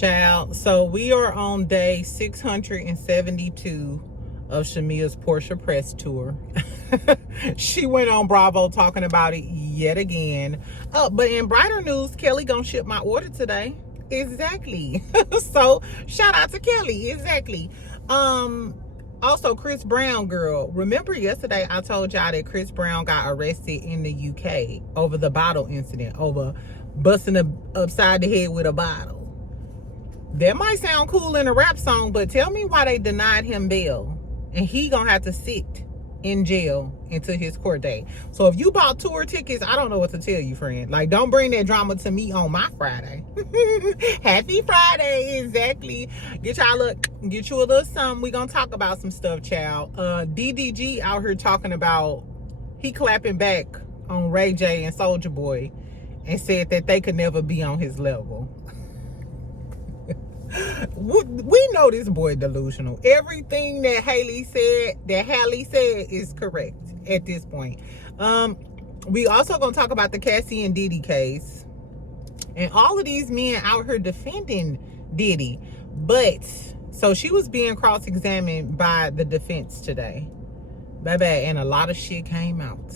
Child, so we are on day 672 of Shamia's Porsha press tour. She went on Bravo talking about it yet again. But in brighter news, Kelly gonna ship my order today. Exactly. So shout out to Kelly. Exactly. Also, Chris Brown, girl. Remember yesterday I told y'all that Chris Brown got arrested in the UK over the bottle incident, over busting upside the head with a bottle. That might sound cool in a rap song, but tell me why they denied him bail. And he gonna have to sit in jail until his court date. So if you bought tour tickets, I don't know what to tell you, friend. Like, don't bring that drama to me on my Friday. Happy Friday, exactly. Get you a little something. We gonna talk about some stuff, child. DDG out here talking about, he clapping back on Ray J and Soulja Boy and said that they could never be on his level. We know this boy delusional. Everything that Halle said is correct at this point. We also gonna talk about the Cassie and Diddy case, and all of these men out here defending Diddy. But so she was being cross-examined by the defense today, baby, and a lot of shit came out.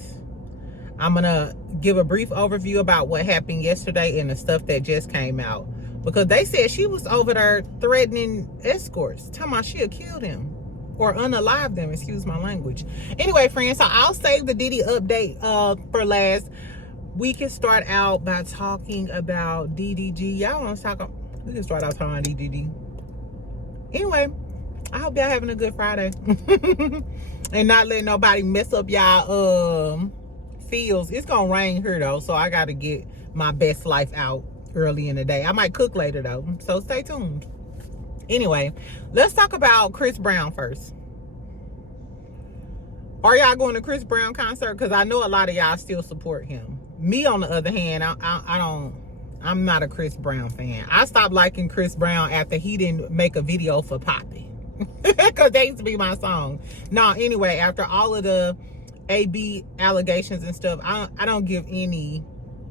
I'm gonna give a brief overview about what happened yesterday and the stuff that just came out. Because they said she was over there threatening escorts. Talking about she'll kill them. Or unalive them, excuse my language. Anyway, friends, so I'll save the Diddy update for last. We can start out by talking about DDG. Y'all want to talk? We can start out talking about DDG. Anyway, I hope y'all having a good Friday. And not letting nobody mess up y'all feels. It's going to rain here, though. So I got to get my best life out early in the day. I might cook later though, so stay tuned. Anyway, let's talk about Chris Brown first. Are y'all going to Chris Brown concert? Because I know a lot of y'all still support him. Me, on the other hand, I'm not a Chris Brown fan. I stopped liking Chris Brown after he didn't make a video for Poppy. Because that used to be my song. No, anyway, after all of the AB allegations and stuff, I don't give any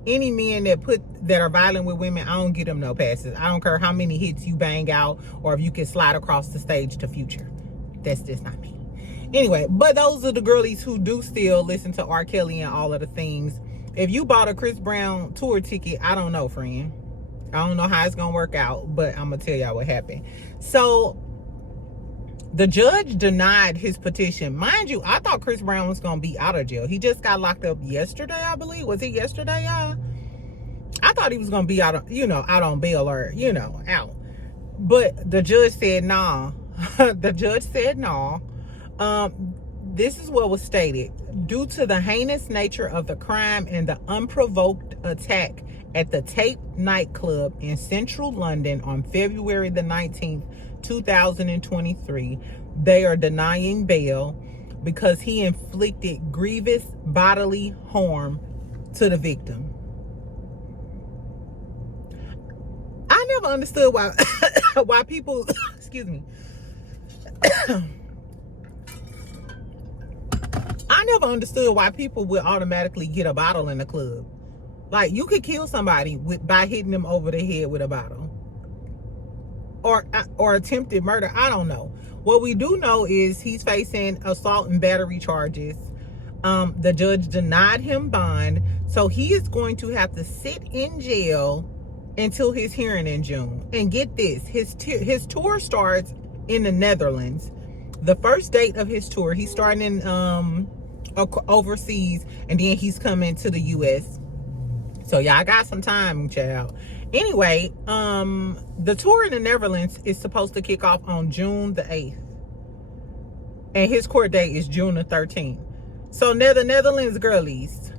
men that are violent with women, I don't get them no passes. I don't care how many hits you bang out or if you can slide across the stage to Future. That's just not me. Anyway, but those are the girlies who do still listen to R. Kelly and all of the things. If you bought a Chris Brown tour ticket, I don't know, friend. I don't know how it's gonna work out, but I'm gonna tell y'all what happened. So the judge denied his petition. Mind you, I thought Chris Brown was going to be out of jail. He just got locked up yesterday, I believe. Was it yesterday, y'all? I thought he was going to be out on bail or, out. But the judge said, nah. The judge said, nah. This is what was stated. Due to the heinous nature of the crime and the unprovoked attack at the Tape nightclub in central London on February the 19th, 2023, they are denying bail because he inflicted grievous bodily harm to the victim. I never understood why people excuse me. I never understood why people would automatically get a bottle in the club. Like, you could kill somebody by hitting them over the head with a bottle. Or attempted murder. I don't know. What we do know is he's facing assault and battery charges. The judge denied him bond, so he is going to have to sit in jail until his hearing in June. And get this, his tour starts in the Netherlands. The first date of his tour, he's starting in overseas, and then he's coming to the U.S. So y'all got some time, child. Anyway, the tour in the Netherlands is supposed to kick off on June the 8th. And his court date is June the 13th. So Netherlands girlies.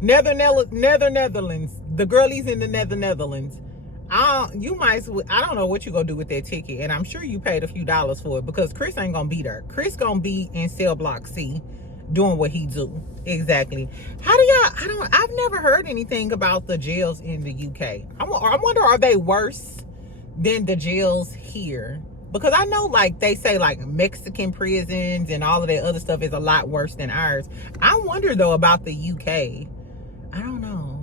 Netherlands. The girlies in the Netherlands. I don't know what you gonna do with that ticket. And I'm sure you paid a few dollars for it, because Chris ain't gonna be there. Chris gonna be in cell block C doing what he do. Exactly. How do y'all, I've never heard anything about the jails in the UK. I wonder, are they worse than the jails here? Because I know, like, they say, like, Mexican prisons and all of that other stuff is a lot worse than ours. I wonder, though, about the UK. I don't know.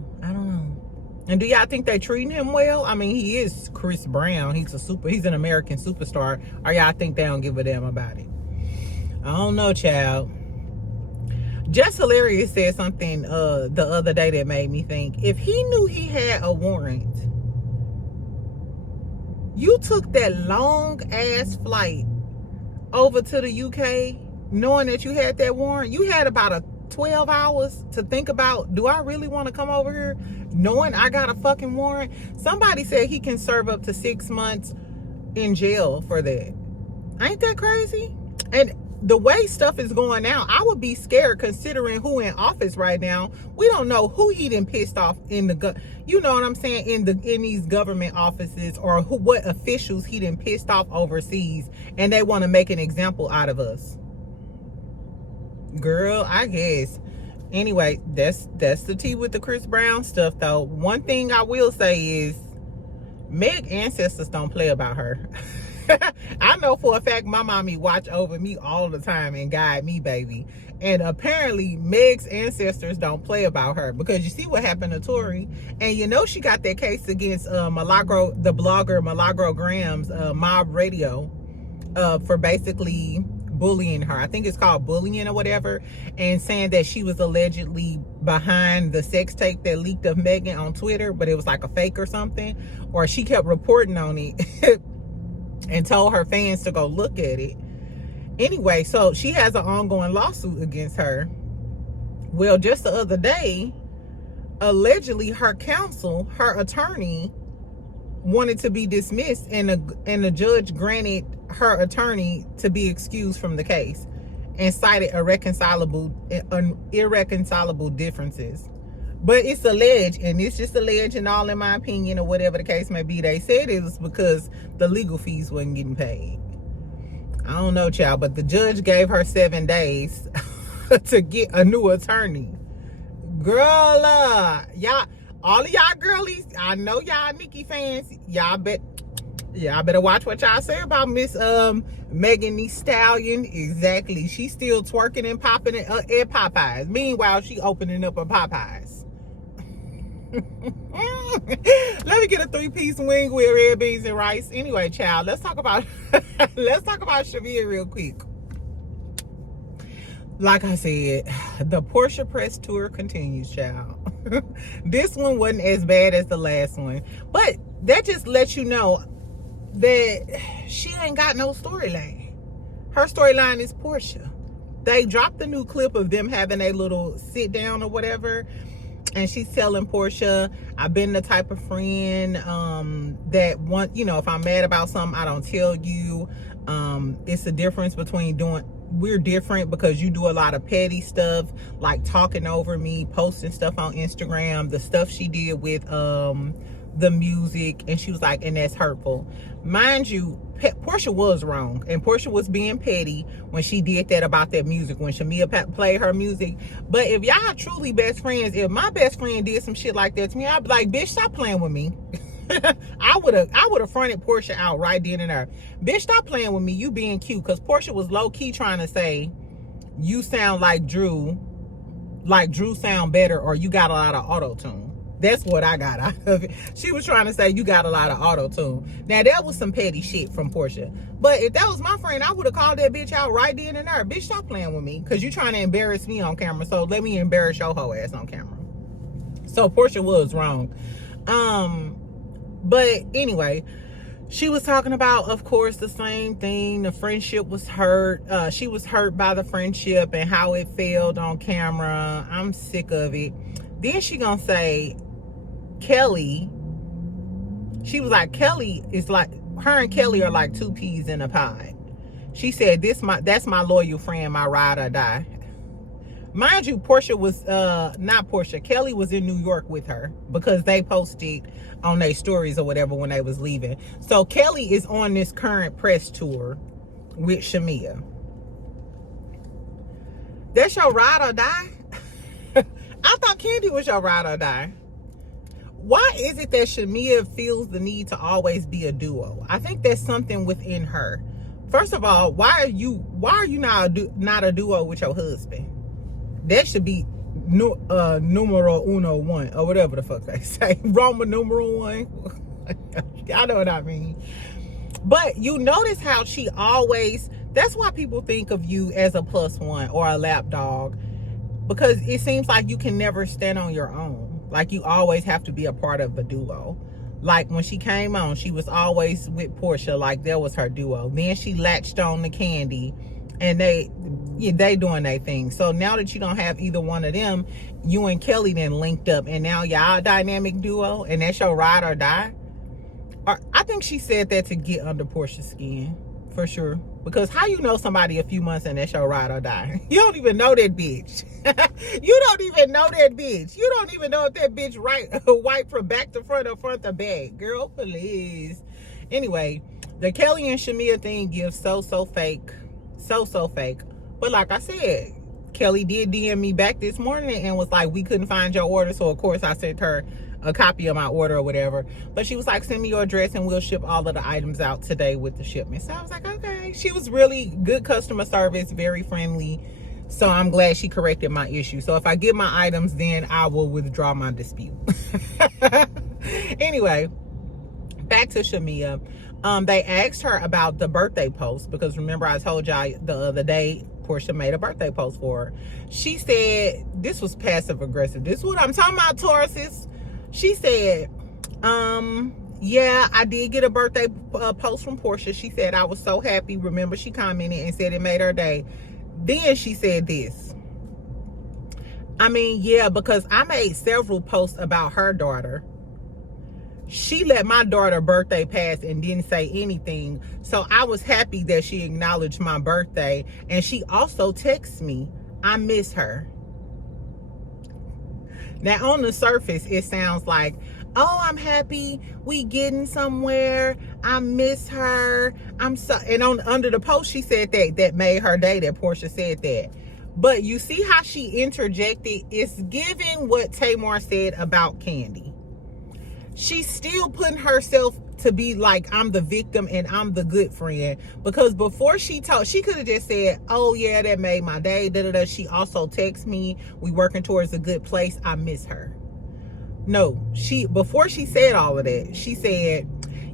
And do y'all think they treating him well? I mean, he is Chris Brown. He's an American superstar. Or y'all think they don't give a damn about it? I don't know, child. Just Hilarious said something the other day that made me think, if he knew he had a warrant, you took that long ass flight over to the UK knowing that you had that warrant. You had about 12 hours to think about, do I really want to come over here knowing I got a fucking warrant? Somebody said he can serve up to 6 months in jail for that. Ain't that crazy? And the way stuff is going now, I would be scared considering who in office right now. We don't know who he done pissed off in the, you know what I'm saying, in these government offices, or what officials he done pissed off overseas, and they want to make an example out of us. Girl, I guess. Anyway, that's the tea with the Chris Brown stuff, though. One thing I will say is Meg ancestors don't play about her. I know for a fact my mommy watch over me all the time and guide me, baby. And apparently Meg's ancestors don't play about her, because you see what happened to Tory, and you know she got that case against the blogger Milagro Graham's Mob Radio for basically bullying her. I think it's called bullying or whatever, and saying that she was allegedly behind the sex tape that leaked of Megan on Twitter, but it was like a fake or something, or she kept reporting on it and told her fans to go look at it. Anyway, so she has an ongoing lawsuit against her. Well, just the other day, allegedly her counsel, her attorney, wanted to be dismissed, and the judge granted her attorney to be excused from the case and cited irreconcilable differences. But it's alleged, and it's just alleged and all, in my opinion, or whatever the case may be. They said it was because the legal fees wasn't getting paid. I don't know, child, but the judge gave her 7 days to get a new attorney. Girl, y'all, all of y'all girlies, I know y'all Nicki fans, y'all better watch what y'all say about Miss Megan Thee Stallion. Exactly. She's still twerking and popping at Popeyes. Meanwhile, she opening up a Popeyes. Let me get a 3-piece wing with red beans and rice. Anyway, child, let's talk about Shamea real quick. Like I said, the Porsha press tour continues, child. This one wasn't as bad as the last one, but that just lets you know that she ain't got no storyline. Her storyline is Porsha. They dropped the new clip of them having a little sit down or whatever, and she's telling Porsha, I've been the type of friend that if I'm mad about something, I don't tell you. It's the difference between we're different because you do a lot of petty stuff, like talking over me, posting stuff on Instagram, the stuff she did with the music, and she was like, and that's hurtful. Mind you, Porsha was wrong, and Porsha was being petty when she did that about that music, when Shamea played her music. But if y'all truly best friends, if my best friend did some shit like that to me, I'd be like, bitch, stop playing with me. I would have fronted Porsha out right then and there. Bitch, stop playing with me. You being cute. Because Porsha was low-key trying to say, you sound like Drew sound better, or you got a lot of auto-tune. That's what I got out of it. She was trying to say you got a lot of auto-tune. Now, that was some petty shit from Porsha. But if that was my friend, I would have called that bitch out right then and there. Bitch, stop playing with me. Because you trying to embarrass me on camera. So let me embarrass your hoe ass on camera. So Porsha was wrong. But anyway, she was talking about, of course, the same thing. The friendship was hurt. She was hurt by the friendship and how it failed on camera. I'm sick of it. Then she gonna say, Kelly, she was like, Kelly is like, her and Kelly are like 2 peas in a pod. She said, that's my loyal friend, my ride or die. Mind you, Kelly was in New York with her because they posted on their stories or whatever when they was leaving. So Kelly is on this current press tour with Shamea. That's your ride or die? I thought Candy was your ride or die. Why is it that Shamea feels the need to always be a duo? I think there's something within her. First of all, why are you not a duo with your husband? That should be numero uno one, or whatever the fuck they say. Roman numeral one. Y'all know what I mean. But you notice how she always, that's why people think of you as a plus one or a lap dog, because it seems like you can never stand on your own. Like you always have to be a part of a duo. Like when she came on, she was always with Porsha, like that was her duo. Then she latched on to Candy, and they doing their thing. So now that you don't have either one of them, you and Kelly then linked up, and now y'all a dynamic duo, and that's your ride or die. Or, I think she said that to get under Porsha's skin, for sure. Because how you know somebody a few months and that's your ride or die? You don't even know that bitch. You don't even know that bitch. You don't even know if that bitch white from back to front or front to back. Girl, please. Anyway, the Kelly and Shamea thing gives so fake. So fake. But like I said, Kelly did DM me back this morning and was like, we couldn't find your order. So of course I sent her a copy of my order or whatever. But she was like, send me your address and we'll ship all of the items out today with the shipment. So I was like, okay. She was really good customer service, very friendly. So I'm glad she corrected my issue. So if I get my items, then I will withdraw my dispute. Anyway, back to Shamea. They asked her about the birthday post, because remember I told y'all the other day Porsha made a birthday post for her. She said, this was passive aggressive. This is what I'm talking about, Tauruses. She said, yeah, I did get a birthday post from Porsha. She said, I was so happy. Remember, she commented and said it made her day. Then she said this. I mean, yeah, because I made several posts about her daughter. She let my daughter's birthday pass and didn't say anything. So I was happy that she acknowledged my birthday. And she also texts me, I miss her. Now, on the surface, it sounds like, oh, I'm happy we getting somewhere. I miss her. I'm so, and under the post, she said that made her day, that Porsha said that. But you see how she interjected? It's giving what Tamar said about Candy. She's still putting herself to be like, I'm the victim and I'm the good friend. Because before she could have just said, oh yeah, that made my day, She also texts me, we working towards a good place, I miss her. No, before she said all of that, she said,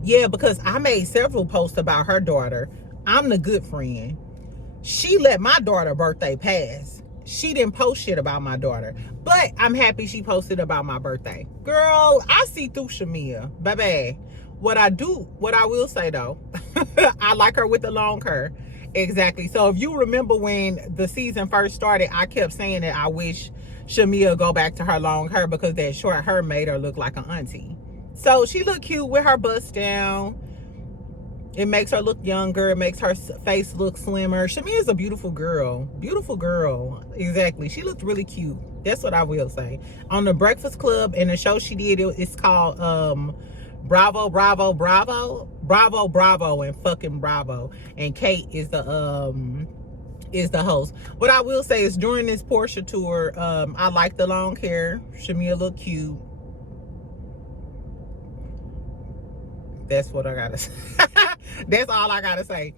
yeah, because I made several posts about her daughter. I'm the good friend. She let my daughter's birthday pass. She didn't post shit about my daughter, but I'm happy she posted about my birthday. Girl, I see through Shamea, baby. What I will say though, I like her with the long hair. Exactly. So if you remember when the season first started, I kept saying that I wish Shamea go back to her long hair, because that short hair made her look like an auntie. So she looked cute with her bust down. It makes her look younger. It makes her face look slimmer. Shamea is a beautiful girl. Beautiful girl. Exactly. She looked really cute. That's what I will say. On the Breakfast Club and the show she did, it's called Bravo, Bravo, Bravo. Bravo, Bravo, and fucking Bravo. And Kate is the host. What I will say is during this Porsha tour, I like the long hair. Shamea look cute. That's what I gotta say. That's all I gotta say.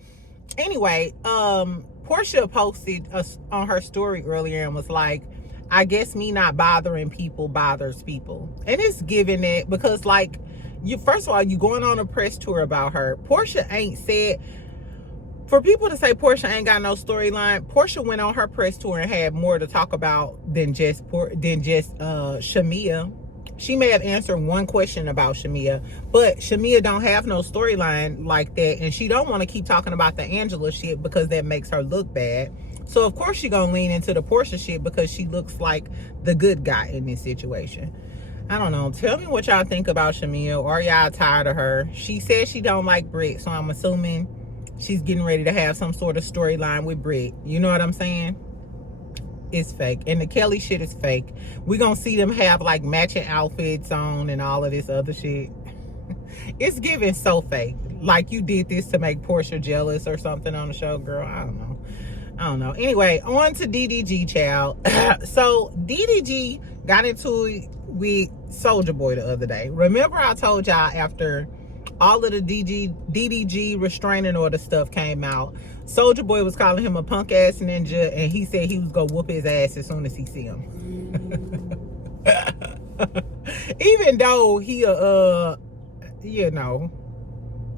Anyway, Porsha posted on her story earlier and was like, I guess me not bothering people bothers people. And it's giving it, because like, first of all, you going on a press tour about her. Porsha ain't said, for people to say Porsha ain't got no storyline, Porsha went on her press tour and had more to talk about than just Shamea. She may have answered one question about Shamea, but Shamea don't have no storyline like that, and she don't want to keep talking about the Angela shit because that makes her look bad. So of course she gonna lean into the Porsha shit because she looks like the good guy in this situation. I don't know. Tell me what y'all think about Shamea, or y'all tired of her. She says she don't like Britt, so I'm assuming she's getting ready to have some sort of storyline with Britt. You know what I'm saying? It's fake. And the Kelly shit is fake. We gonna see them have like matching outfits on and all of this other shit. It's giving so fake. Like you did this to make Porsha jealous or something on the show, girl. I don't know. Anyway, on to DDG, child. So DDG got into it with Soulja Boy the other day. Remember I told y'all after all of the DDG restraining order stuff came out, Soulja Boy was calling him a punk ass ninja, and he said he was gonna whoop his ass as soon as he see him. Even though he you know,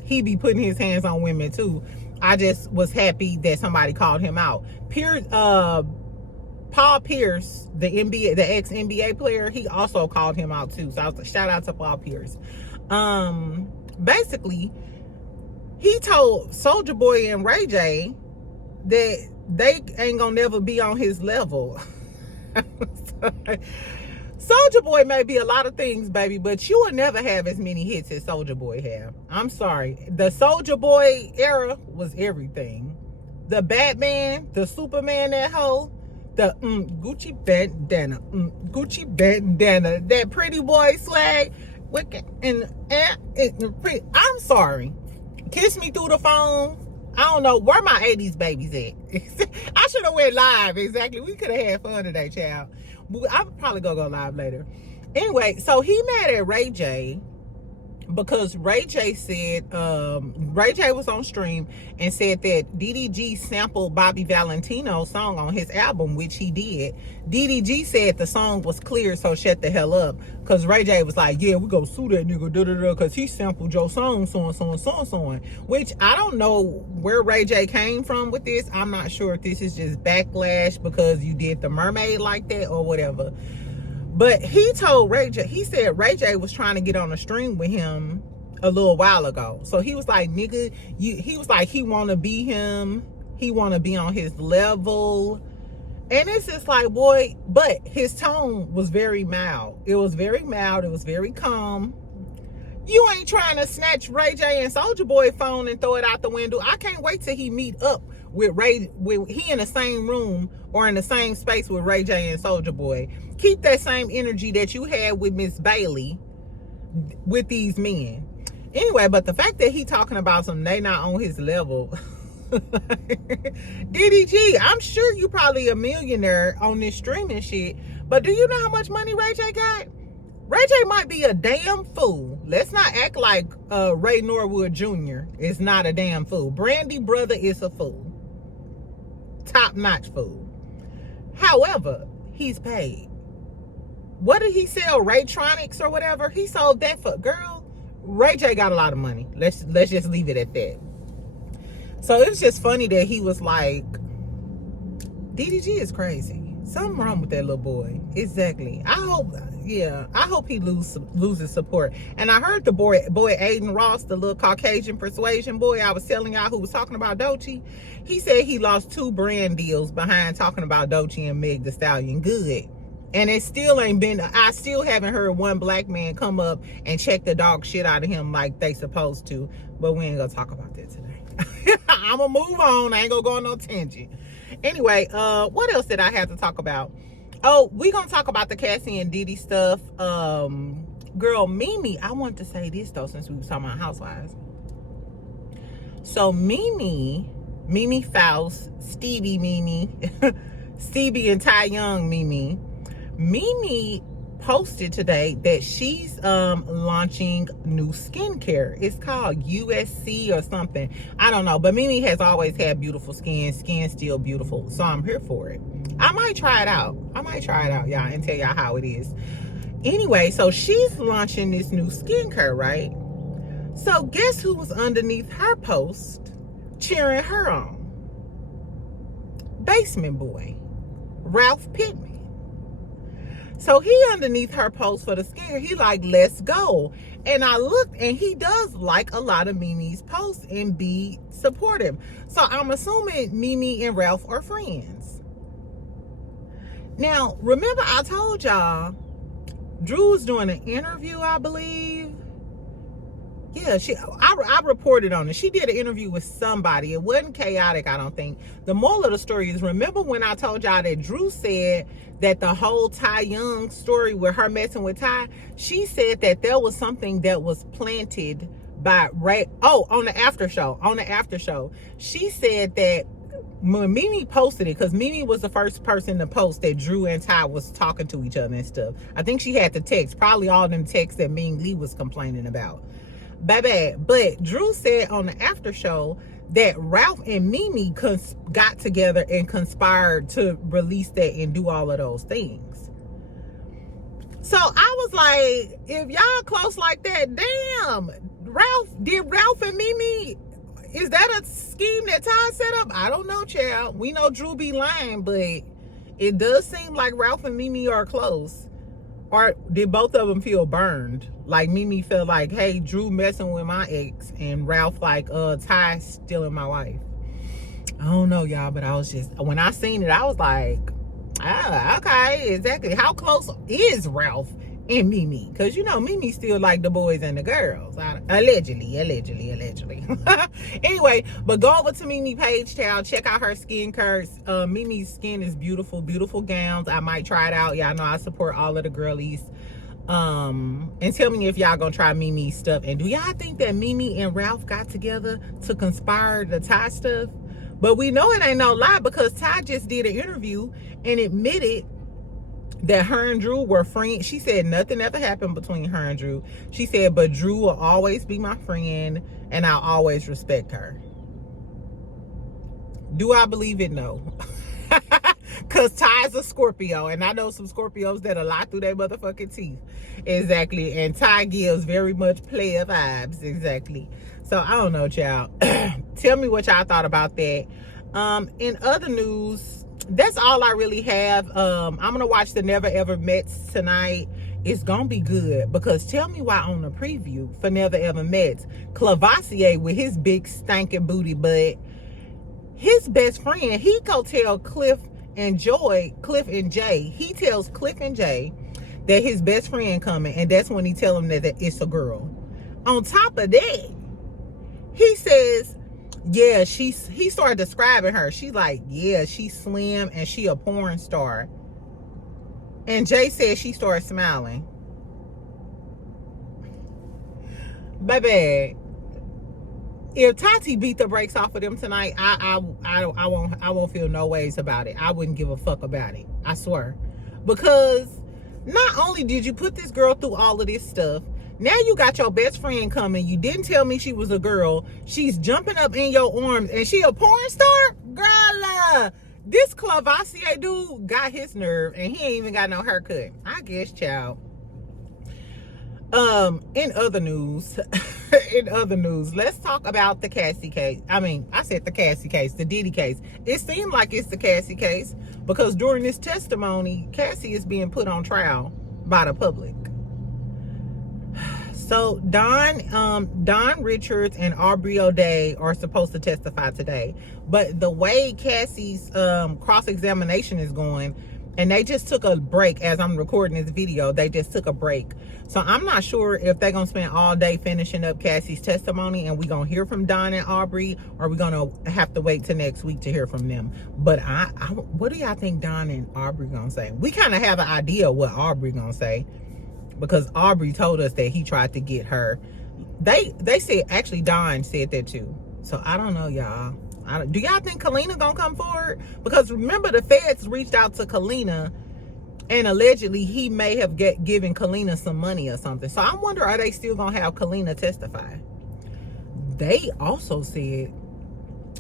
he be putting his hands on women too. I just was happy that somebody called him out. Paul Pierce, the ex NBA player, he also called him out too. So I was shout out to Paul Pierce. Basically, he told Soulja Boy and Ray J that they ain't gonna never be on his level. Soulja Boy may be a lot of things, baby, but you will never have as many hits as Soulja Boy have. I'm sorry. The Soulja Boy era was everything. The Batman, the Superman, that hoe, the Gucci bandana, Gucci bandana, that pretty boy swag, I'm sorry. Kiss me through the phone. I don't know where my 80s babies at. I should have went live. Exactly. We could have had fun today, child. I'm probably gonna go live later. Anyway, so he mad at Ray J because Ray J said Ray J was on stream and said that DDG sampled Bobby Valentino's song on his album, which he did. DDG said the song was clear, so shut the hell up. Because Ray J was like, yeah, we go sue that nigga, because he sampled your song, so and so and so and so on. Which I don't know where Ray J came from with this. I'm not sure if this is just backlash because you did the mermaid like that or whatever. But he told Ray J, he said Ray J was trying to get on a stream with him a little while ago. So he was like, nigga, he was like, he want to be him. He want to be on his level. And it's just like, boy, but his tone was very mild. It was very mild. It was very calm. You ain't trying to snatch Ray J and Soulja Boy phone and throw it out the window. I can't wait till he meet up with he in the same room or in the same space with Ray J and Soulja Boy. Keep that same energy that you had with Miss Bailey with these men. Anyway, but the fact that he talking about some they not on his level. DDG, I'm sure you probably a millionaire on this streaming shit, but do you know how much money Ray J got? Ray J might be a damn fool. Let's not act like Ray Norwood Jr. is not a damn fool. Brandy brother is a fool. Top-notch fool. However, he's paid. What did he sell? Raytronics or whatever? He sold that for, girl. Ray J got a lot of money. Let's just leave it at that. So it's just funny that he was like, DDG is crazy. Something wrong with that little boy. Exactly. I hope he loses support. And I heard the boy Aiden Ross, the little Caucasian persuasion boy I was telling y'all who was talking about Doechii. He said he lost 2 brand deals behind talking about Doechii and Meg Thee Stallion. Good. And it still ain't been, I still haven't heard one black man come up and check the dog shit out of him like they supposed to. But we ain't gonna talk about that today. I'm gonna move on. I ain't gonna go on no tangent. Anyway, what else did I have to talk about? Oh, we gonna talk about the Cassie and Diddy stuff. Girl, Mimi, I want to say this though, since we was talking about Housewives. So Mimi Faust, Stevie Mimi, Stevie and Ty Young Mimi posted today that she's launching new skincare. It's called USC or something. I don't know, but Mimi has always had beautiful skin. Skin's still beautiful, so I'm here for it. I might try it out, y'all, and tell y'all how it is. Anyway, so she's launching this new skincare, right? So guess who was underneath her post cheering her on? Basement Boy, Ralph Pittman. So he underneath her post for the skincare, he like, let's go. And I looked, and he does like a lot of Mimi's posts and be supportive. So I'm assuming Mimi and Ralph are friends. Now, remember I told y'all Drew was doing an interview, I believe. Yeah, I reported on it. She did an interview with somebody. It wasn't chaotic, I don't think. The moral of the story is, remember when I told y'all that Drew said that the whole Ty Young story with her messing with Ty, she said that there was something that was planted by Ray. Oh, on the after show. She said that when Mimi posted it, because Mimi was the first person to post that Drew and Ty was talking to each other and stuff. I think she had the text, probably all them texts that Ming Lee was complaining about. Baby, but Drew said on the after show that Ralph and Mimi got together and conspired to release that and do all of those things. So I was like, if y'all close like that, damn, Ralph and Mimi, is that a scheme that Ty set up? I don't know, child. We know Drew be lying, but it does seem like Ralph and Mimi are close. Or did both of them feel burned? Like Mimi felt like, hey, Drew messing with my ex, and Ralph like, Ty stealing my wife. I don't know, y'all, but I was just, when I seen it, I was like, okay, exactly. How close is Ralph and Mimi? Because, you know, Mimi still like the boys and the girls. Allegedly. Anyway, but go over to Mimi page, child. Check out her skin care. Mimi's skin is beautiful, beautiful gowns. I might try it out. Y'all know I support all of the girlies. And tell me if y'all gonna try Mimi's stuff. And do y'all think that Mimi and Ralph got together to conspire the Ty stuff? But we know it ain't no lie, because Ty just did an interview and admitted that her and Drew were friends. She said nothing ever happened between her and Drew. She said, but Drew will always be my friend and I'll always respect her. Do I believe it? No. Because Ty's a Scorpio, and I know some Scorpios that'll lie through their motherfucking teeth. Exactly. And Ty gives very much player vibes. Exactly. So I don't know, child. Tell me what y'all thought about that. In other news, that's all I really have. I'm gonna watch the Never Ever Mets tonight. It's gonna be good, because tell me why on the preview for Never Ever Mets, Clavasier with his big stankin' booty butt, his best friend, he go tell Cliff and Jay. He tells Cliff and Jay that his best friend coming, and that's when he tell him that it's a girl. On top of that, he says, yeah, he started describing her. She's like, yeah, she's slim and she a porn star. And Jay said she started smiling. Baby, if Tati beat the brakes off of them tonight, I won't feel no ways about it. I wouldn't give a fuck about it. I swear. Because not only did you put this girl through all of this stuff, now you got your best friend coming. You didn't tell me she was a girl. She's jumping up in your arms, and she a porn star? Girl, this Clavasier dude got his nerve, and he ain't even got no haircut. I guess, child. In other news, let's talk about the Cassie case. I said the Cassie case, the Diddy case. It seemed like it's the Cassie case, because during this testimony, Cassie is being put on trial by the public. So Don Richards and Aubrey O'Day are supposed to testify today, but the way Cassie's cross-examination is going, and they just took a break as I'm recording this video, they just took a break. So I'm not sure if they're gonna spend all day finishing up Cassie's testimony and we're gonna hear from Don and Aubrey, or we're gonna have to wait till next week to hear from them. But what do y'all think Don and Aubrey gonna say? We kind of have an idea what Aubrey gonna say, because Aubrey told us that he tried to get her. They said, actually Don said that too. So I don't know, y'all. Do y'all think Kalina gonna come forward? Because remember, the feds reached out to Kalina, and allegedly he may have given Kalina some money or something. So I wonder, are they still gonna have Kalina testify? They also said,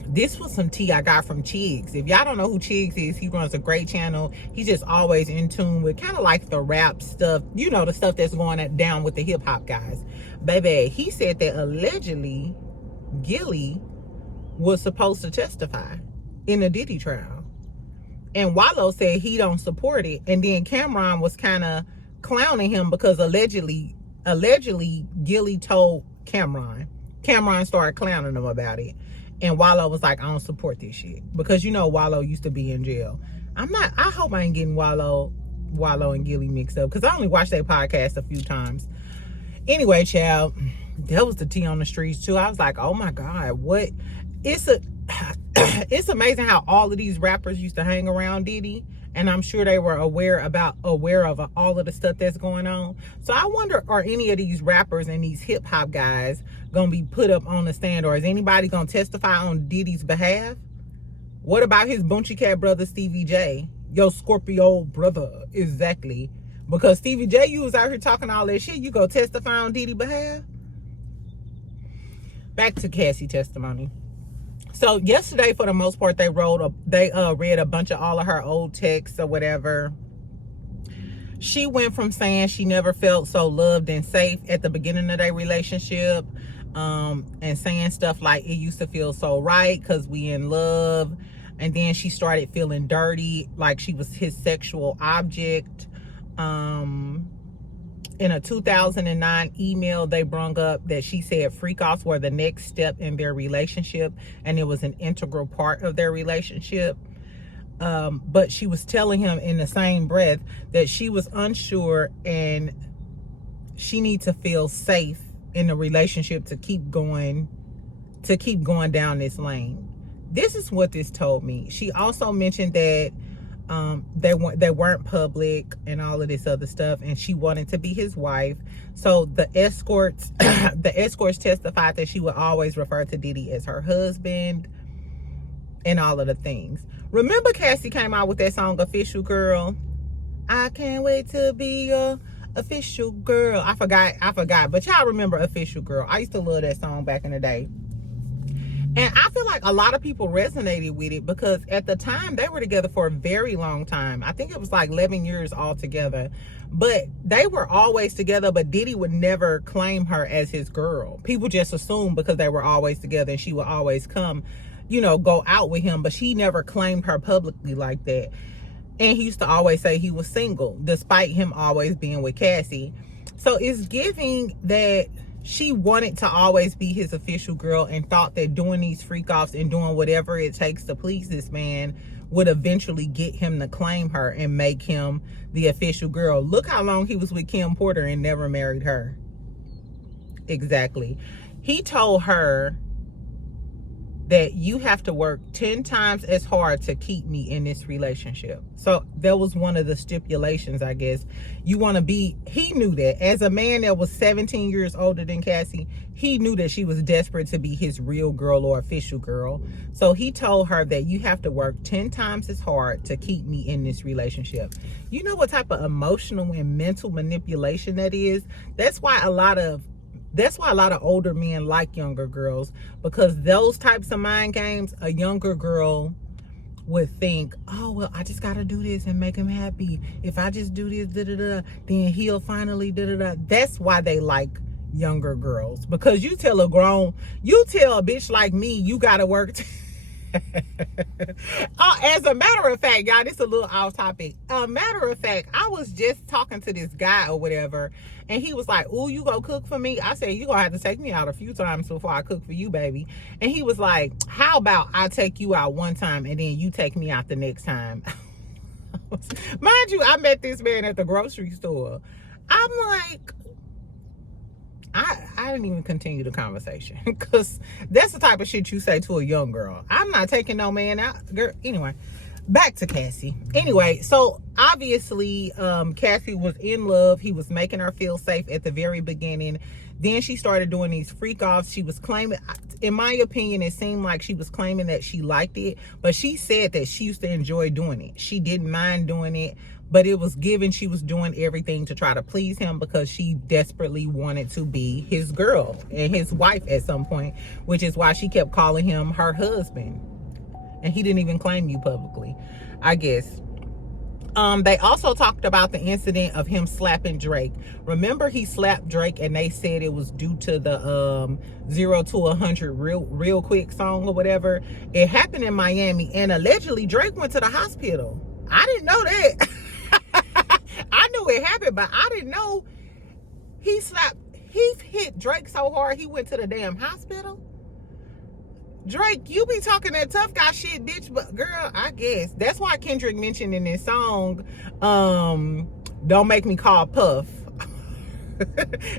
this was some tea I got from Chigs. If y'all don't know who Chigs is, he runs a great channel. He's just always in tune with kind of like the rap stuff, you know, the stuff that's going down with the hip hop guys. Baby, he said that allegedly Gilly was supposed to testify in the Diddy trial, and Wallow said he don't support it. And then Cameron was kind of clowning him because allegedly Gilly told Cameron started clowning him about it, and Wallow was like, I don't support this shit, because you know Wallow used to be in jail. I hope I ain't getting Wallow and Gilly mixed up, because I only watched their podcast a few times. Anyway, child, that was the tea on the streets too. I was like, oh my God, what? It's amazing how all of these rappers used to hang around Diddy, and I'm sure they were aware of all of the stuff that's going on. So I wonder, are any of these rappers and these hip hop guys gonna be put up on the stand, or is anybody gonna testify on Diddy's behalf? What about his Bunchy Cat brother Stevie J? Yo, Scorpio brother, exactly. Because Stevie J, you was out here talking all that shit, you go testify on Diddy's behalf? Back to Cassie testimony. So yesterday, for the most part, they read a bunch of all of her old texts or whatever. She went from saying she never felt so loved and safe at the beginning of their relationship, and saying stuff like it used to feel so right because we in love, and then she started feeling dirty, like she was his sexual object. In a 2009 email, they brung up that she said freak-offs were the next step in their relationship, and it was an integral part of their relationship. But she was telling him in the same breath that she was unsure and she needs to feel safe in the relationship to keep going down this lane. This is what this told me. She also mentioned that they weren't public and all of this other stuff, and she wanted to be his wife. So the escorts testified that she would always refer to Diddy as her husband and all of the things. Remember Cassie came out with that song Official Girl? I can't wait to be your official girl. I forgot, but y'all remember Official Girl. I used to love that song back in the day. And I feel like a lot of people resonated with it because at the time they were together for a very long time. I think it was like 11 years altogether. But they were always together, but Diddy would never claim her as his girl. People just assumed because they were always together and she would always come, go out with him. But she never claimed her publicly like that. And he used to always say he was single, despite him always being with Cassie. So it's giving that she wanted to always be his official girl and thought that doing these freak-offs and doing whatever it takes to please this man would eventually get him to claim her and make him the official girl. Look how long he was with Kim Porter and never married her. Exactly. He told her that you have to work 10 times as hard to keep me in this relationship. So that was one of the stipulations, I guess. He knew that. As a man that was 17 years older than Cassie, he knew that she was desperate to be his real girl or official girl. So he told her that you have to work 10 times as hard to keep me in this relationship. You know what type of emotional and mental manipulation that is? That's why a lot of older men like younger girls, because those types of mind games, a younger girl would think, oh, well, I just got to do this and make him happy. If I just do this, then he'll finally, That's why they like younger girls. Because you tell a bitch like me, you got to work. As a matter of fact, y'all, this is a little off topic. Matter of fact, I was just talking to this guy or whatever, and he was like, "Ooh, you gonna cook for me?" I said, "You gonna have to take me out a few times before I cook for you, baby." And he was like, "How about I take you out one time and then you take me out the next time?" Mind you, I met this man at the grocery store. I'm like, I didn't even continue the conversation because that's the type of shit you say to a young girl. I'm not taking no man out. Girl. Anyway, back to Cassie. Anyway, so obviously Cassie was in love. He was making her feel safe at the very beginning. Then she started doing these freak-offs. She was claiming, in my opinion, it seemed like she was claiming that she liked it, but she said that she used to enjoy doing it. She didn't mind doing it, but it was given she was doing everything to try to please him because she desperately wanted to be his girl and his wife at some point, which is why she kept calling him her husband. And he didn't even claim you publicly, I guess. They also talked about the incident of him slapping Drake. Remember, he slapped Drake and they said it was due to the 0 to 100 real quick song or whatever. It happened in Miami, and allegedly Drake went to the hospital. I didn't know that. I knew it happened, but I didn't know he hit Drake so hard he went to the damn hospital. Drake, you be talking that tough guy shit, bitch, but girl, I guess that's why Kendrick mentioned in this song, don't make me call Puff.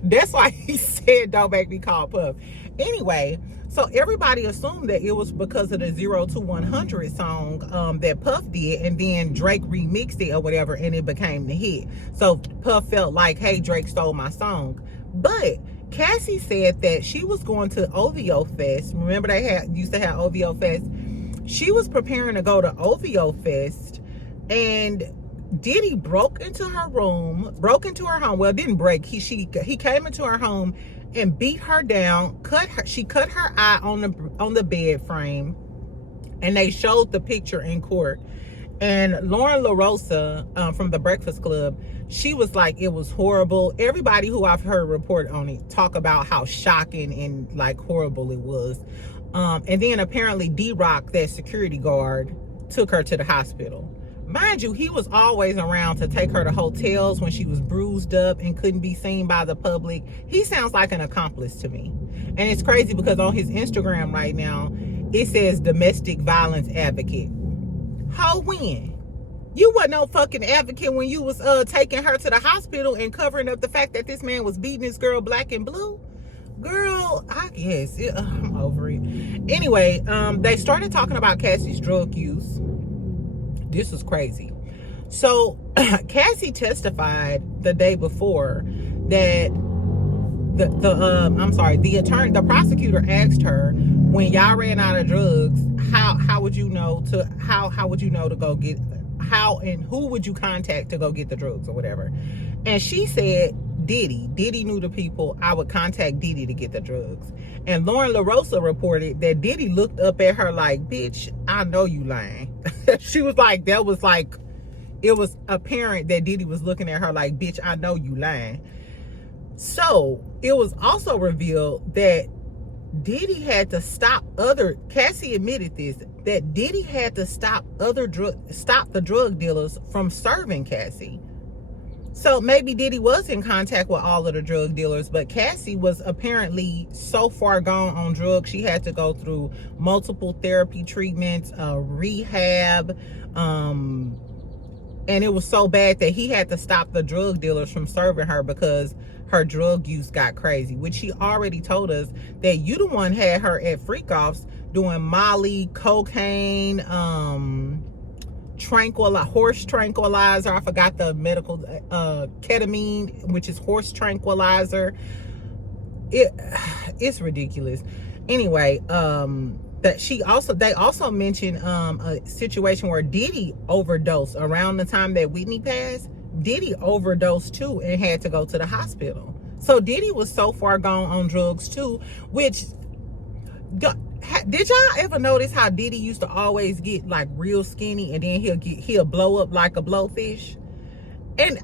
That's why he said don't make me call Puff. Anyway, so everybody assumed that it was because of the 0 to 100 song that Puff did, and then Drake remixed it or whatever, and it became the hit. So Puff felt like, hey, Drake stole my song. But Cassie said that she was going to OVO Fest. Remember they used to have OVO Fest? She was preparing to go to OVO Fest, and Diddy broke into her home. Well, didn't break. He came into her home and beat her down. She cut her eye on the bed frame, and they showed the picture in court. And Lauren LaRosa from the Breakfast Club, she was like, it was horrible. Everybody who I've heard report on it talk about how shocking and like horrible it was. And then apparently D-Rock, that security guard, took her to the hospital. Mind you, he was always around to take her to hotels when she was bruised up and couldn't be seen by the public. He sounds like an accomplice to me. And it's crazy because on his Instagram right now, it says domestic violence advocate. How when? You wasn't no fucking advocate when you was taking her to the hospital and covering up the fact that this man was beating this girl black and blue. Girl, I guess I'm over it. Anyway, they started talking about Cassie's drug use. This was crazy. So Cassie testified the day before that the prosecutor asked her, when y'all ran out of drugs, how would you know to go get, how and who would you contact to go get the drugs or whatever? And she said Diddy knew the people. I would contact Diddy to get the drugs. And Lauren LaRosa reported that Diddy looked up at her like, bitch, I know you lying. She was like, it was apparent that Diddy was looking at her like, bitch, I know you lying. So it was also revealed that Diddy had to stop Cassie admitted this, that Diddy had to stop the drug dealers from serving Cassie. So maybe Diddy was in contact with all of the drug dealers, but Cassie was apparently so far gone on drugs, she had to go through multiple therapy treatments, rehab, and it was so bad that he had to stop the drug dealers from serving her because her drug use got crazy, which she already told us that you the one had her at freak-offs doing Molly, cocaine, horse tranquilizer. I forgot the medical, ketamine, which is horse tranquilizer. It's ridiculous. Anyway, they also mentioned a situation where Diddy overdosed around the time that Whitney passed. Diddy overdosed too and had to go to the hospital. So Diddy was so far gone on drugs too, which, did y'all ever notice how Diddy used to always get like real skinny and then he'll blow up like a blowfish? And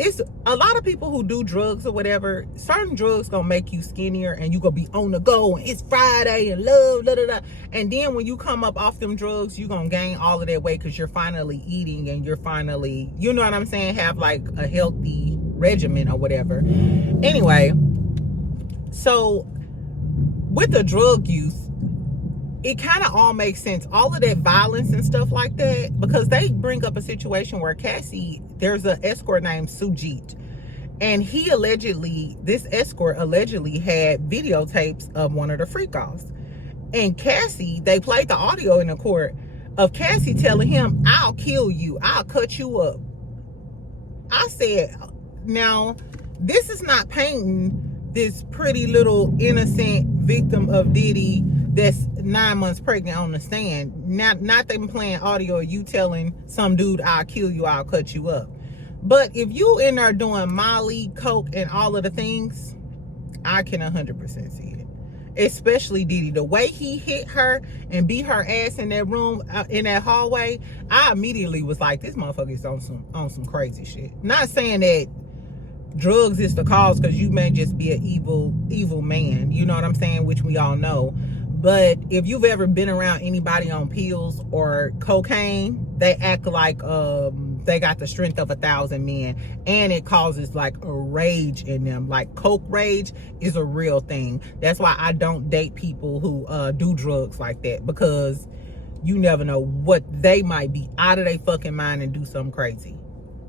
it's a lot of people who do drugs or whatever, certain drugs gonna make you skinnier and you gonna be on the go and it's Friday and love, da da da. And then when you come up off them drugs, you gonna gain all of that weight because you're finally eating and you're finally, you know what I'm saying, have like a healthy regimen or whatever. Anyway, so with the drug use, it kind of all makes sense. All of that violence and stuff like that, because they bring up a situation where Cassie, there's an escort named Sujit, and this escort allegedly had videotapes of one of the freak-offs. And Cassie, they played the audio in the court of Cassie telling him, I'll kill you, I'll cut you up. I said, now, this is not painting this pretty little innocent victim of Diddy that's 9 months pregnant on the stand. Not them playing audio of you telling some dude, I'll kill you, I'll cut you up. But if you in there doing Molly, coke, and all of the things, I can 100% see it. Especially Diddy. The way he hit her and beat her ass in that room, in that hallway, I immediately was like, this motherfucker is on some crazy shit. Not saying that drugs is the cause, because you may just be an evil man, you know what I'm saying, which we all know. But if you've ever been around anybody on pills or cocaine, they act like they got the strength of 1,000 men, and it causes like a rage in them. Like coke rage is a real thing. That's why I don't date people who do drugs like that, because you never know what they might be out of their fucking mind and do something crazy.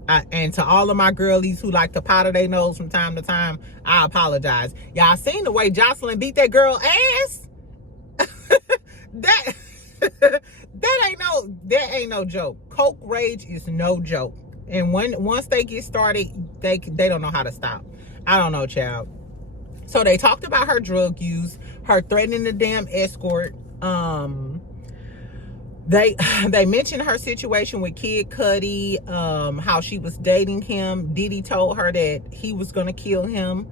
And to all of my girlies who like to powder their nose from time to time, I apologize. Y'all seen the way Jocelyn beat that girl ass? that ain't no joke. Coke rage is no joke. And once they get started, they don't know how to stop. I don't know, child. So they talked about her drug use, her threatening the damn escort. They mentioned her situation with Kid Cudi, how she was dating him. Diddy told her that he was gonna kill him.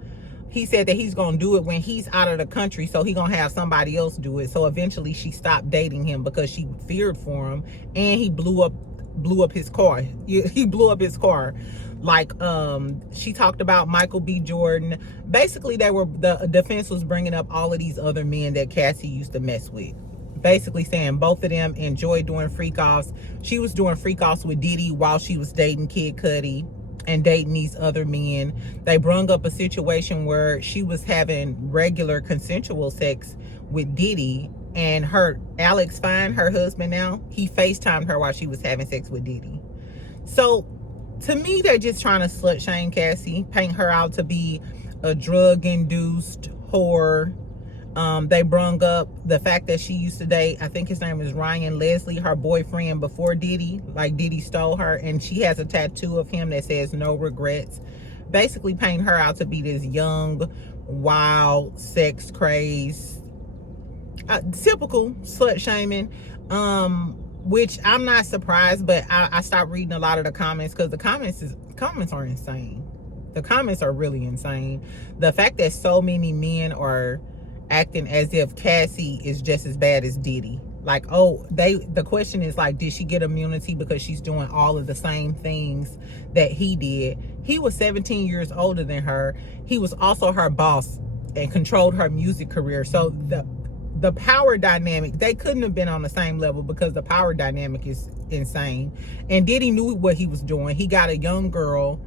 He said that he's gonna do it when he's out of the country, so he gonna have somebody else do it. So eventually she stopped dating him because she feared for him, and he blew up blew up his car. He blew up his car. Like, she talked about Michael B. Jordan. Basically, the defense was bringing up all of these other men that Cassie used to mess with. Basically saying both of them enjoyed doing freak-offs. She was doing freak-offs with Diddy while she was dating Kid Cudi and dating these other men. They brung up a situation where she was having regular consensual sex with Diddy, and Alex Fine, her husband now, he FaceTimed her while she was having sex with Diddy. So to me, they're just trying to slut shame Cassie, paint her out to be a drug-induced whore. They brung up the fact that she used to date, I think his name is Ryan Leslie, her boyfriend before Diddy. Like, Diddy stole her, and she has a tattoo of him that says no regrets. Basically painting her out to be this young, wild, sex crazed, typical slut shaming, which I'm not surprised, but I stopped reading a lot of the comments because the comments are insane. The comments are really insane. The fact that so many men are acting as if Cassie is just as bad as Diddy. Like, oh, the question is like, did she get immunity because she's doing all of the same things that he did? He was 17 years older than her. He was also her boss and controlled her music career. So the power dynamic, they couldn't have been on the same level because the power dynamic is insane. And Diddy knew what he was doing. He got a young girl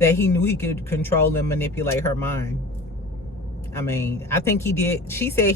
that he knew he could control and manipulate her mind. I mean, I think he did. She said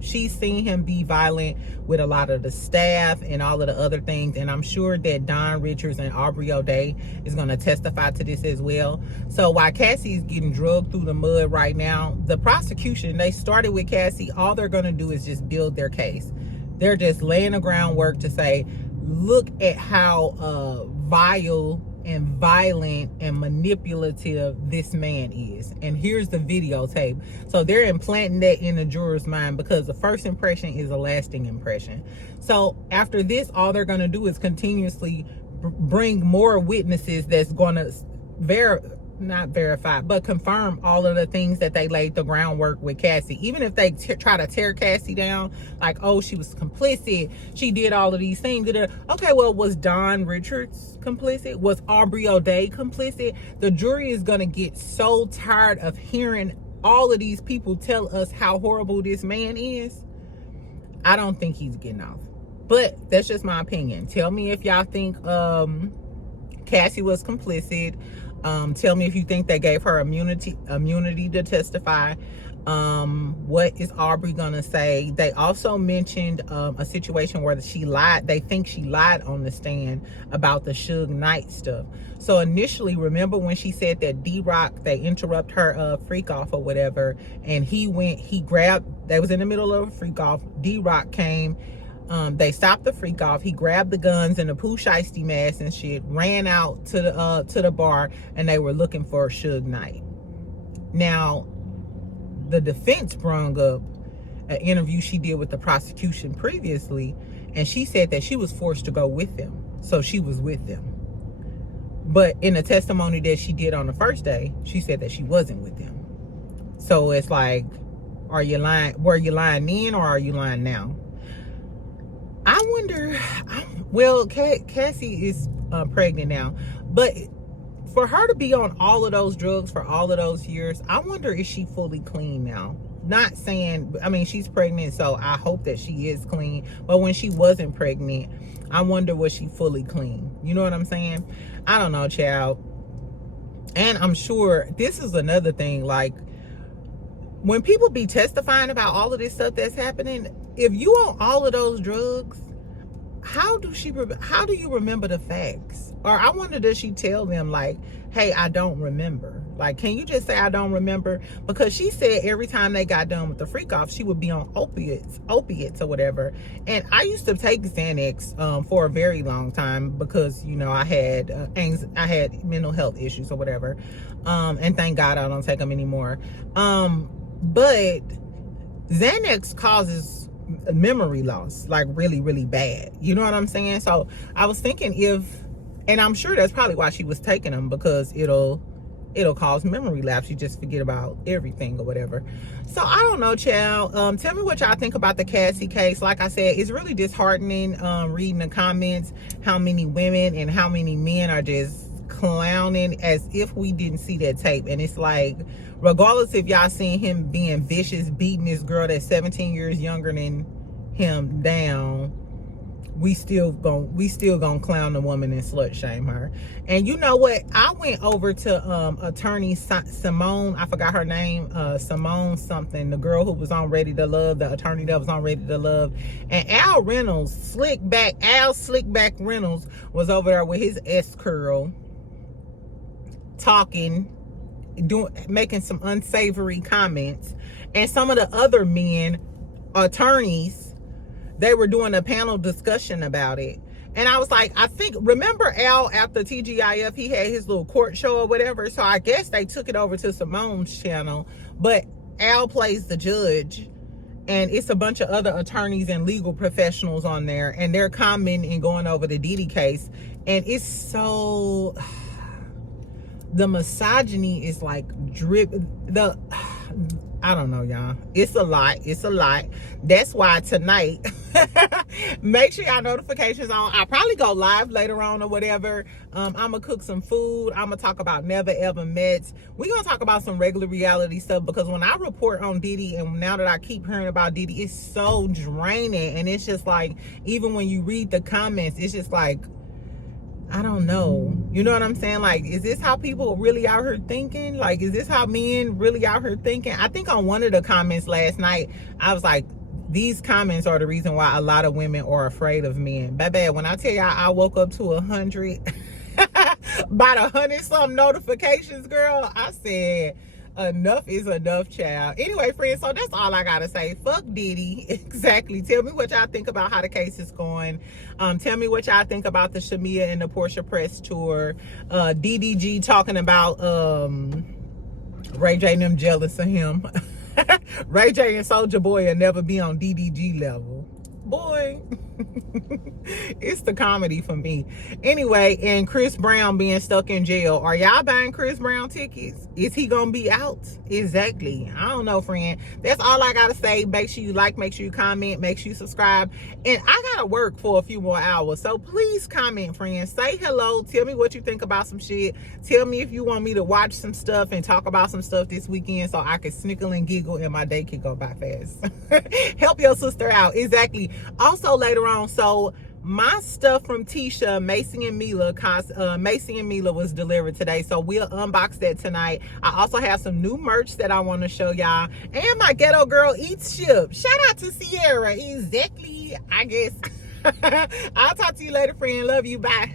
she's seen him be violent with a lot of the staff and all of the other things. And I'm sure that Don Richards and Aubrey O'Day is going to testify to this as well. So while Cassie is getting drugged through the mud right now, the prosecution, they started with Cassie. All they're going to do is just build their case. They're just laying the groundwork to say, look at how vile and violent and manipulative this man is, and here's the videotape. So they're implanting that in the juror's mind because the first impression is a lasting impression. So after this, all they're going to do is continuously bring more witnesses that's going to not verify, but confirm all of the things that they laid the groundwork with Cassie. Even if they try to tear Cassie down, like, oh, she was complicit, she did all of these things. Okay, well, was Don Richards complicit? Was Aubrey O'Day complicit? The jury is going to get so tired of hearing all of these people tell us how horrible this man is. I don't think he's getting off. But that's just my opinion. Tell me if y'all think Cassie was complicit. Tell me if you think they gave her immunity to testify. What is Aubrey gonna say? They also mentioned a situation where she lied. They think she lied on the stand about the Suge Knight stuff. So initially, remember when she said that D-Rock, they interrupt her freak off or whatever, and he grabbed, they was in the middle of a freak off. D-Rock came. They stopped the freak off. He grabbed the guns and the Pooh Shiesty mask and shit, ran out to the bar, and they were looking for Suge Knight. Now, the defense brung up an interview she did with the prosecution previously, and she said that she was forced to go with them, so she was with them. But in the testimony that she did on the first day, she said that she wasn't with them. So it's like, are you lying? Were you lying then, or are you lying now? I wonder, well, Cassie is pregnant now, but for her to be on all of those drugs for all of those years, I wonder, is she fully clean now? Not saying, I mean, she's pregnant, so I hope that she is clean, but when she wasn't pregnant, I wonder, was she fully clean? You know what I'm saying? I don't know, child. And I'm sure this is another thing, like, when people be testifying about all of this stuff that's happening, if you on all of those drugs, how do you remember the facts? Or I wonder, does she tell them like, hey, I don't remember? Like, can you just say I don't remember? Because she said every time they got done with the freak off, she would be on opiates or whatever. And I used to take Xanax for a very long time because, you know, I had mental health issues or whatever. And thank God I don't take them anymore. But Xanax causes memory loss, like really, really bad. You know what I'm saying? So I was thinking and I'm sure that's probably why she was taking them, because it'll it'll cause memory lapse. You just forget about everything or whatever. So I don't know, child. Tell me what y'all think about the Cassie case. Like I said, it's really disheartening reading the comments, how many women and how many men are just clowning as if we didn't see that tape. And it's like, regardless if y'all seen him being vicious, beating this girl that's 17 years younger than him down, we still gonna clown the woman and slut shame her. And you know what, I went over to attorney Simone, I forgot her name, Simone something, the girl who was on Ready to Love, the attorney that was on Ready to Love. And Al Slickback Reynolds was over there with his S-curl, talking, making some unsavory comments. And some of the other men, attorneys, they were doing a panel discussion about it. And I was like, remember Al after TGIF, he had his little court show or whatever. So I guess they took it over to Simone's channel, but Al plays the judge and it's a bunch of other attorneys and legal professionals on there, and they're commenting and going over the Diddy case. And it's so, the misogyny is like I don't know, y'all. It's a lot. It's a lot. That's why tonight, make sure y'all notifications on. I'll probably go live later on or whatever. I'm going to cook some food. I'm going to talk about Never Ever Mets. We're going to talk about some regular reality stuff, because when I report on Diddy, and now that I keep hearing about Diddy, it's so draining. And it's just like, even when you read the comments, it's just like, I don't know. You know what I'm saying? Like, is this how people really out here thinking? Like, is this how men really out here thinking? I think on one of the comments last night, I was like, these comments are the reason why a lot of women are afraid of men. Baby, when I tell y'all I woke up to 100, about 100-something notifications, girl, I said, enough is enough, child. Anyway, friends, so that's all I gotta say. Fuck Diddy. Exactly. Tell me what y'all think about how the case is going. Tell me what y'all think about the Shamea and the Porsha press tour. DDG talking about Ray J and them jealous of him. Ray J and Soulja Boy will never be on DDG level. Boy. It's the comedy for me. Anyway, and Chris Brown being stuck in jail. Are y'all buying Chris Brown tickets? Is he gonna be out? Exactly. I don't know, friend. That's all I gotta say. Make sure you like, make sure you comment, make sure you subscribe. And I gotta work for a few more hours, so please comment, friends. Say hello. Tell me what you think about some shit. Tell me if you want me to watch some stuff and talk about some stuff this weekend, so I can snickle and giggle and my day can go by fast. Help your sister out. Exactly. Also later on, so my stuff from Tisha, Macy and Mila was delivered today, so we'll unbox that tonight. I also have some new merch that I want to show y'all, and my Ghetto Girl Eats ship. Shout out to Sierra. Exactly. I guess. I'll talk to you later, friend. Love you. Bye.